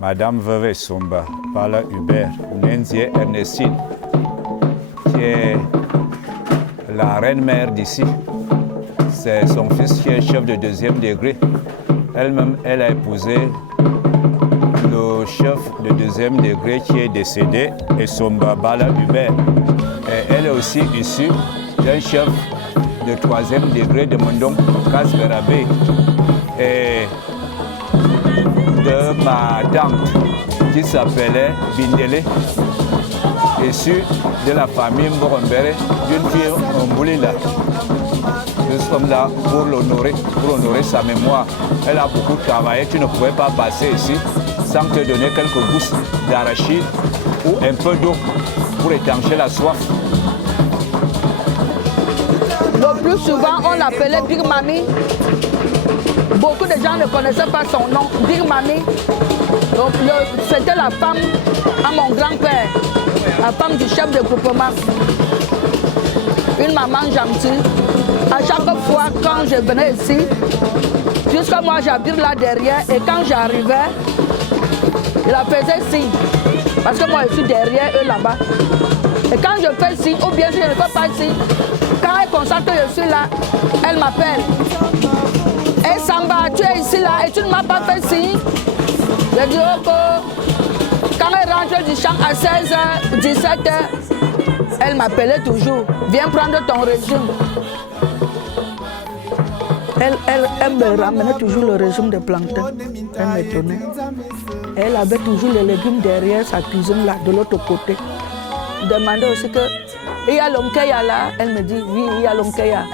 Madame Veuve Somba, Bala Hubert, Nenzie Ernestine, qui est la reine-mère d'ici. C'est son fils qui est chef de 2e degré. Elle-même, elle a épousé le chef de 2e degré qui est décédé, et Somba Bala Hubert. Et elle est aussi issue d'un chef de 3e degré de Mondong, Kasberabe, et de ma tante qui s'appelait Bindele, issue de la famille Mborombere, d'une fille Mboulila. Nous sommes là pour honorer sa mémoire. Elle a beaucoup travaillé, tu ne pouvais pas passer ici sans te donner quelques gousses d'arachide ou un peu d'eau pour étancher la soif. Le plus souvent, on l'appelait Big Mami. Beaucoup de gens ne connaissaient pas son nom, Big Mami. Donc c'était la femme à mon grand-père, la femme du chef de groupement. Une maman gentille. À chaque fois quand je venais ici, jusqu'à moi j'habite là derrière, et quand j'arrivais, je la faisais signe. Parce que moi je suis derrière eux là-bas. Et quand je fais signe, ou bien si je ne fais pas signe, quand elle constate que je suis là, elle m'appelle. Hey Samba, tu es ici là et tu ne m'as pas fait signe. Je dis oh, quand elle rentre du champ à 16h, 17h, elle m'appelait toujours. Viens prendre ton régime. Elle me ramenait toujours le régime de plancton. Elle m'étonnait. Elle avait toujours les légumes derrière sa cuisine là, de l'autre côté. Je demandais aussi que il y a l'omkeya là. Elle me dit oui, il y a l'omkeya.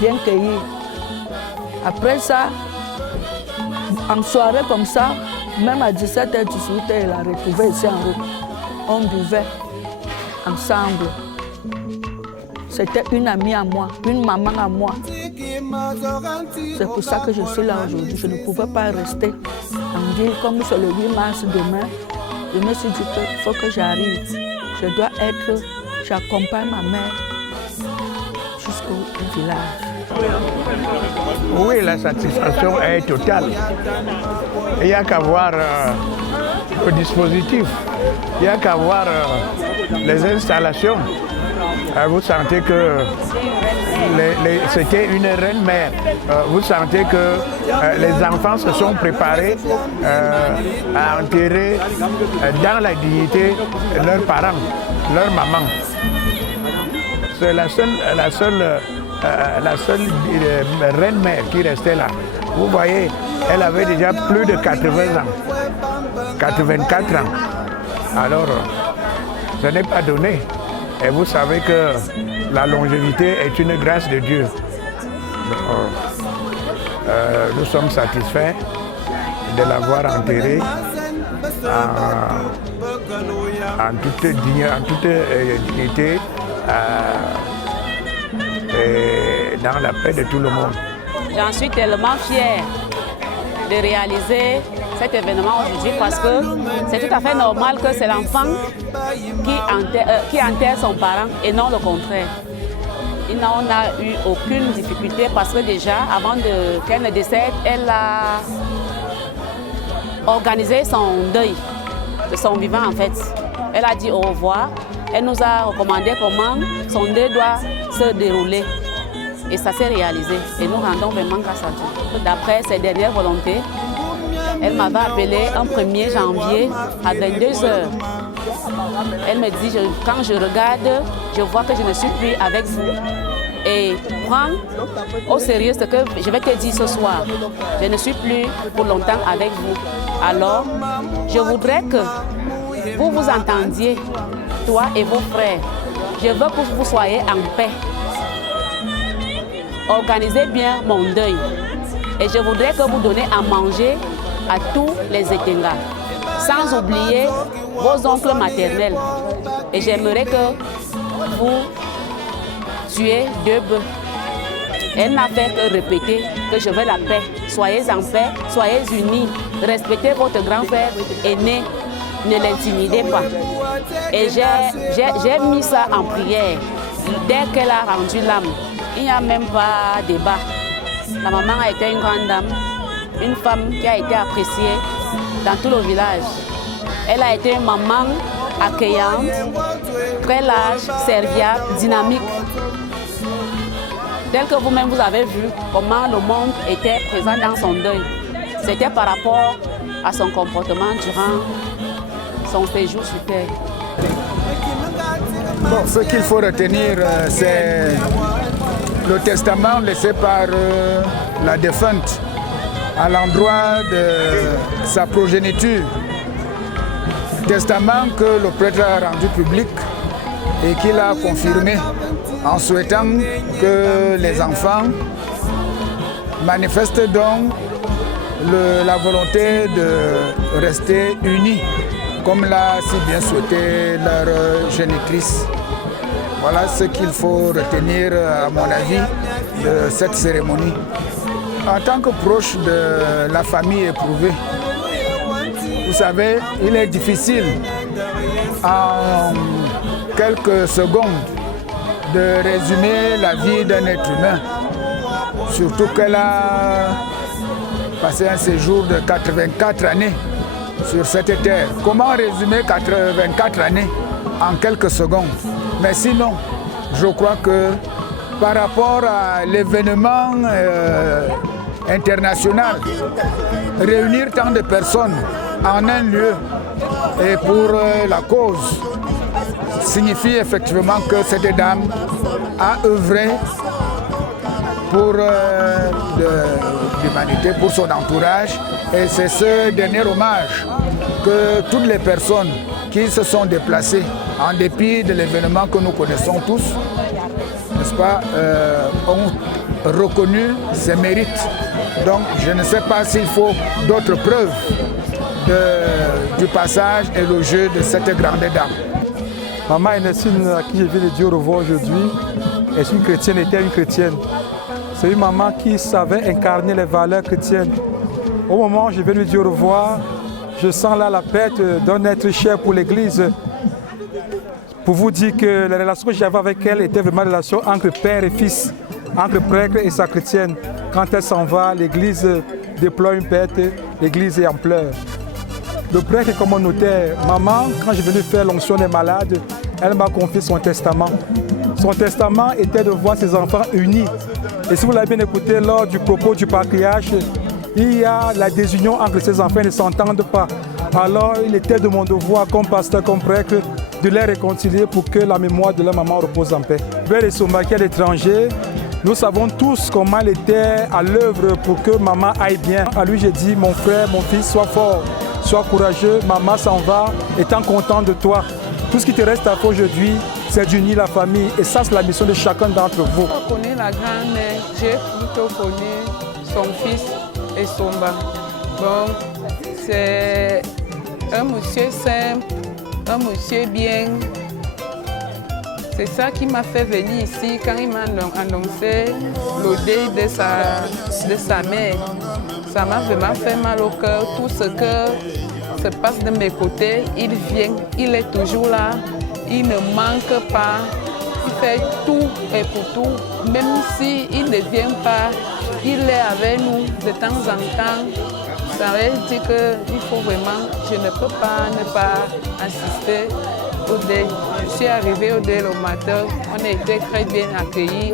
Viens cueillir. Après ça, en soirée comme ça, même à 17h, 18h, elle a retrouvé ici en route. On buvait ensemble. C'était une amie à moi, une maman à moi. C'est pour ça que je suis là aujourd'hui. Je ne pouvais pas rester en ville comme c'est le 8 mars demain. Je me suis dit qu'il faut que j'arrive. Je dois être, j'accompagne ma mère jusqu'au village. Oui, la satisfaction est totale. Il n'y a qu'à voir le dispositif, il n'y a qu'à voir les installations. Vous sentez que c'était une reine-mère. Vous sentez que les enfants se sont préparés à enterrer dans la dignité leurs parents, leur maman. C'est la seule reine-mère qui restait là. Vous voyez, elle avait déjà plus de 80 ans, 84 ans. Alors, ce n'est pas donné. Et vous savez que la longévité est une grâce de Dieu. Nous sommes satisfaits de l'avoir enterrée en toute dignité et dans la paix de tout le monde. J'en suis tellement fière de réaliser cet événement aujourd'hui parce que c'est tout à fait normal que c'est l'enfant qui enterre son parent et non le contraire. On n'a eu aucune difficulté parce que déjà, avant qu'elle ne décède, elle a organisé son deuil de son vivant en fait. Elle a dit au revoir, elle nous a recommandé comment son deuil doit se dérouler. Et ça s'est réalisé. Et nous rendons vraiment grâce à Dieu. D'après ses dernières volontés, elle m'avait appelé un 1er janvier à 22h. Elle me dit, quand je regarde, je vois que je ne suis plus avec vous. Et prends au sérieux ce que je vais te dire ce soir. Je ne suis plus pour longtemps avec vous. Alors, je voudrais que vous vous entendiez, toi et vos frères. Je veux que vous soyez en paix. Organisez bien mon deuil. Et je voudrais que vous donniez à manger à tous les Etenga, sans oublier vos oncles maternels. Et j'aimerais que vous tuiez 2 bœufs. Elle n'a fait que répéter que je veux la paix. Soyez en paix, soyez unis, respectez votre grand-père aîné, ne l'intimidez pas. Et j'ai mis ça en prière dès qu'elle a rendu l'âme. Il n'y a même pas débat. La maman a été une grande dame, une femme qui a été appréciée dans tout le village. Elle a été une maman accueillante, très large, serviable, dynamique. Tel que vous-même vous avez vu comment le monde était présent dans son deuil. C'était par rapport à son comportement durant son séjour sur Terre. Bon, ce qu'il faut retenir, c'est le testament laissé par la défunte à l'endroit de sa progéniture. Testament que le prêtre a rendu public et qu'il a confirmé en souhaitant que les enfants manifestent donc la volonté de rester unis, comme l'a si bien souhaité leur génitrice. Voilà ce qu'il faut retenir, à mon avis, de cette cérémonie. En tant que proche de la famille éprouvée, vous savez, il est difficile en quelques secondes de résumer la vie d'un être humain, surtout qu'elle a passé un séjour de 84 années sur cette terre. Comment résumer 84 années en quelques secondes? Mais sinon, je crois que par rapport à l'événement international, réunir tant de personnes en un lieu et pour la cause signifie effectivement que cette dame a œuvré pour l'humanité, pour son entourage, et c'est ce dernier hommage que toutes les personnes qui se sont déplacées en dépit de l'événement que nous connaissons tous, n'est-ce pas, ont reconnu ses mérites. Donc je ne sais pas s'il faut d'autres preuves du passage élogieux de cette grande dame. Maman Ernestine, à qui je viens de dire au revoir aujourd'hui, est une chrétienne, était une chrétienne. C'est une maman qui savait incarner les valeurs chrétiennes. Au moment où je vais lui dire au revoir, je sens là la perte d'un être cher pour l'Église. Pour vous dire que la relation que j'avais avec elle était vraiment une relation entre père et fils, entre prêtre et sa chrétienne. Quand elle s'en va, l'Église déploie une perte, l'Église est en pleurs. Le prêtre est comme un notaire. Maman, quand je venais faire l'onction des malades, elle m'a confié son testament. Son testament était de voir ses enfants unis. Et si vous l'avez bien écouté lors du propos du patriarche, il y a la désunion entre ces enfants, ils ne s'entendent pas. Alors il était de mon devoir comme pasteur, comme prêtre, de les réconcilier pour que la mémoire de leur maman repose en paix. Vers les Sombaki à l'étranger, nous savons tous comment elle était à l'œuvre pour que maman aille bien. À lui j'ai dit, mon frère, mon fils, sois fort, sois courageux, maman s'en va, étant content de toi. Tout ce qui te reste à faire aujourd'hui, c'est d'unir la famille. Et ça, c'est la mission de chacun d'entre vous. Je connais la grand-mère, j'ai plutôt connu son fils et son bas. Donc, c'est un monsieur simple, un monsieur bien. C'est ça qui m'a fait venir ici quand il m'a annoncé le deuil de sa mère. Ça m'a vraiment fait mal au cœur. Tout ce que se passe de mes côtés, il vient, il est toujours là, il ne manque pas, il fait tout et pour tout. Même s'il ne vient pas, il est avec nous de temps en temps. Ça veut dire qu'il faut vraiment, je ne peux pas ne pas assister au deuil. Je suis arrivée au deuil le matin, on a été très bien accueillis.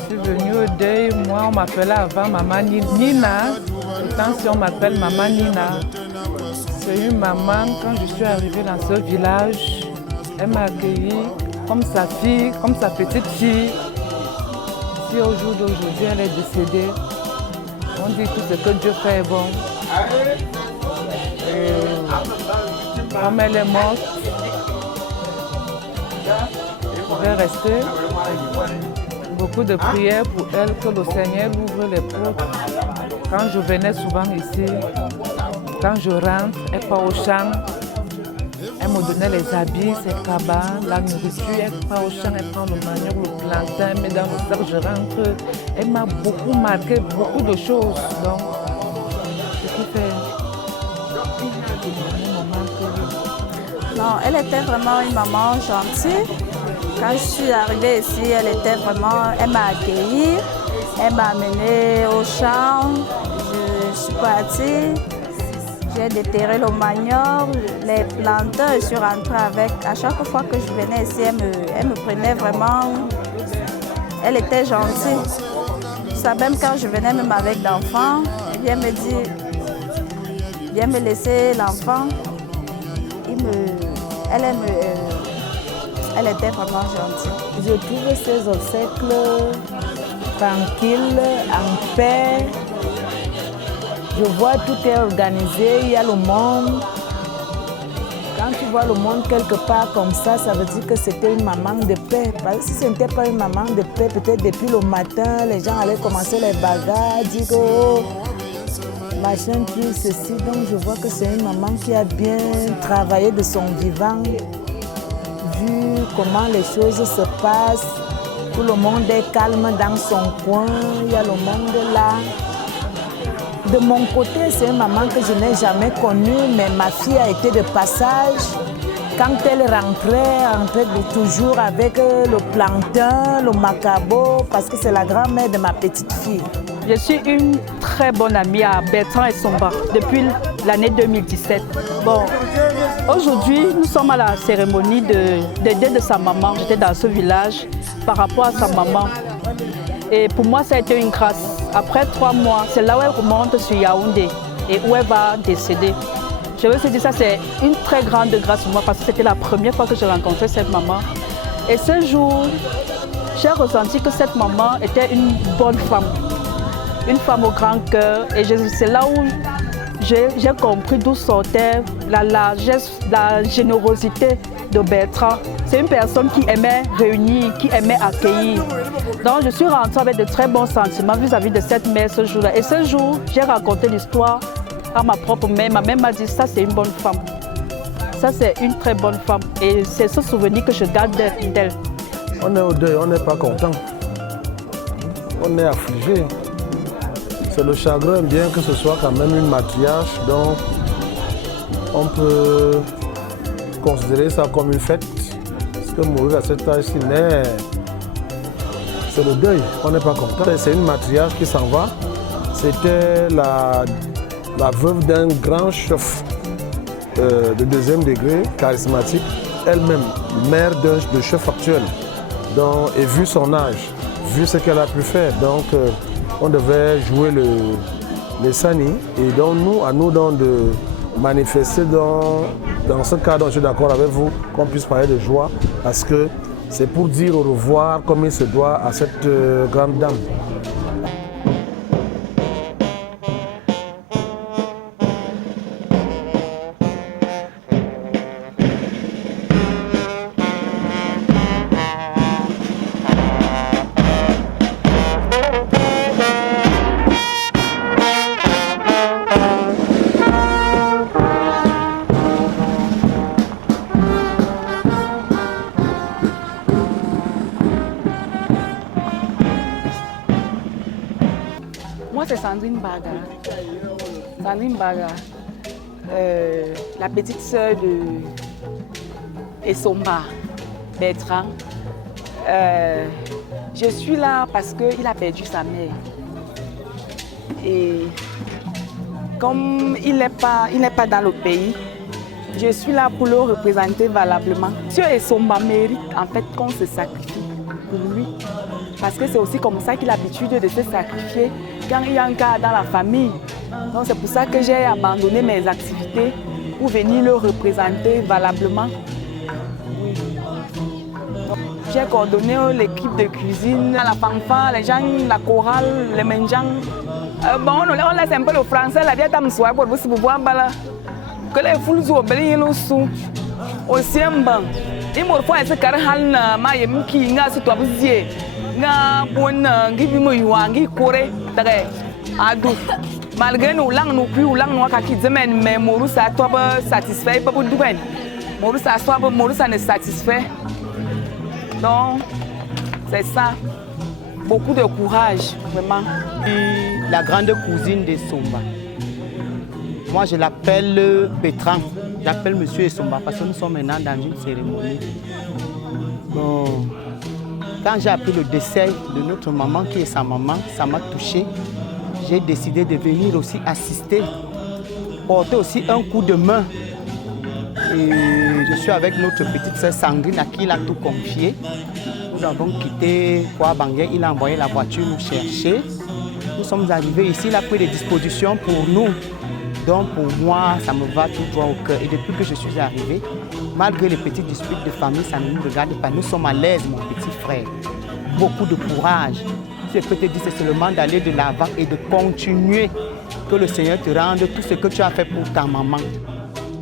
Je suis venue au deuil, moi on m'appelait avant Maman Nina, pourtant si on m'appelle Maman Nina. C'est une maman, quand je suis arrivée dans ce village, elle m'a accueillie comme sa fille, comme sa petite fille. Si au jour d'aujourd'hui elle est décédée, on dit tout ce que Dieu fait est bon. Et comme elle est morte, je vais rester. Beaucoup de prières pour elle, que le Seigneur ouvre les portes. Quand je venais souvent ici, quand je rentre, elle part au champ, elle me donnait les habits, ses cabas, la nourriture, elle part au champ, elle prend le manioc, le plantain, elle met dans le sac, je rentre. Elle m'a beaucoup marqué, beaucoup de choses. Donc, ce qui fait non, elle était vraiment une maman gentille. Quand je suis arrivée ici, elle m'a accueillie. Elle m'a amenée au champ, je suis partie, j'ai déterré le manioc, les planteurs, je suis rentrée avec. À chaque fois que je venais ici, elle me prenait vraiment, elle était gentille. Ça, même quand je venais même avec l'enfant, elle me dit, viens me laisser l'enfant. Elle était vraiment gentille. Je trouve ces obsèques tranquilles, en paix. Je vois tout est organisé, il y a le monde. Quand tu vois le monde quelque part comme ça veut dire que c'était une maman de paix. Parce que si ce n'était pas une maman de paix, peut-être depuis le matin, les gens allaient commencer les bagarres, dire que oh, machin, plus ceci. Donc je vois que c'est une maman qui a bien travaillé de son vivant, vu comment les choses se passent. Tout le monde est calme dans son coin, il y a le monde là. De mon côté, c'est une maman que je n'ai jamais connue, mais ma fille a été de passage. Quand elle rentrait toujours avec le plancton, le macabo, parce que c'est la grand-mère de ma petite fille. Je suis une très bonne amie à Bertrand et Somba depuis l'année 2017. Bon, aujourd'hui, nous sommes à la cérémonie de deuil de sa maman. J'étais dans ce village par rapport à sa maman. Et pour moi, ça a été une grâce. Après 3 mois, c'est là où elle remonte sur Yaoundé et où elle va décéder. Je veux te dire, ça c'est une très grande grâce pour moi parce que c'était la première fois que je rencontrais cette maman. Et ce jour, j'ai ressenti que cette maman était une bonne femme. Une femme au grand cœur. Et c'est là où j'ai compris d'où sortait la largesse, la générosité de Bertrand. C'est une personne qui aimait réunir, qui aimait accueillir. Donc je suis rentrée avec de très bons sentiments vis-à-vis de cette mère ce jour-là. Et ce jour, j'ai raconté l'histoire à ma propre mère. Ma mère m'a dit, ça c'est une bonne femme. Ça c'est une très bonne femme. Et c'est ce souvenir que je garde d'elle. On est au deuil, on n'est pas content. On est affligé. C'est le chagrin, bien que ce soit quand même une matriarche, donc on peut considérer ça comme une fête. Parce que mourir à cet âge-ci, mais c'est le deuil, on n'est pas content. C'est une matriarche qui s'en va. C'était la veuve d'un grand chef de 2e degré, charismatique, elle-même mère de chef actuel. Donc, et vu son âge, vu ce qu'elle a pu faire, donc on devait jouer les Sani. Et donc à nous donc, de manifester dans ce cadre, je suis d'accord avec vous, qu'on puisse parler de joie, parce que c'est pour dire au revoir comme il se doit à cette grande dame. Moi, c'est Sandrine Baga. Sandrine Baga, la petite sœur de Essomba, Bertrand. Je suis là parce qu'il a perdu sa mère. Et comme il n'est pas dans le pays, je suis là pour le représenter valablement. Monsieur Essomba mérite en fait qu'on se sacrifie pour lui. Parce que c'est aussi comme ça qu'il a l'habitude de se sacrifier quand il y a un cas dans la famille. Donc c'est pour ça que j'ai abandonné mes activités pour venir le représenter valablement. Oui. J'ai coordonné l'équipe de cuisine, la fanfare, les gens, la chorale, les mendiants. Bon, on laisse un peu le français, la diète à m'soir pour vous voir que les foules sont belles sous aussi un banc. Il me faut être carrément ma yem qui n'a pas tout abusé. Nga bon ngi mo yuangi kore tare adu malgré nous lang nous plus lang nous ka ki zemen mais moru sa to ba satisfait pas pour duben moru sa soit ba moru ça ne satisfait donc c'est ça beaucoup de courage vraiment. La grande cousine de Somba, moi je l'appelle Bertrand, j'appelle monsieur Somba parce que nous sommes maintenant dans une cérémonie. Bon. Quand j'ai appris le décès de notre maman, qui est sa maman, ça m'a touché. J'ai décidé de venir aussi assister, porter aussi un coup de main. Et je suis avec notre petite sœur Sandrine à qui il a tout confié. Nous avons quitté Kouabangué, il a envoyé la voiture nous chercher. Nous sommes arrivés ici, il a pris des dispositions pour nous. Donc pour moi, ça me va tout droit au cœur. Et depuis que je suis arrivé, malgré les petites disputes de famille, ça ne nous regarde pas. Nous sommes à l'aise, mon petit frère. Beaucoup de courage. Ce que je peux te dire, c'est seulement d'aller de l'avant et de continuer. Que le Seigneur te rende tout ce que tu as fait pour ta maman.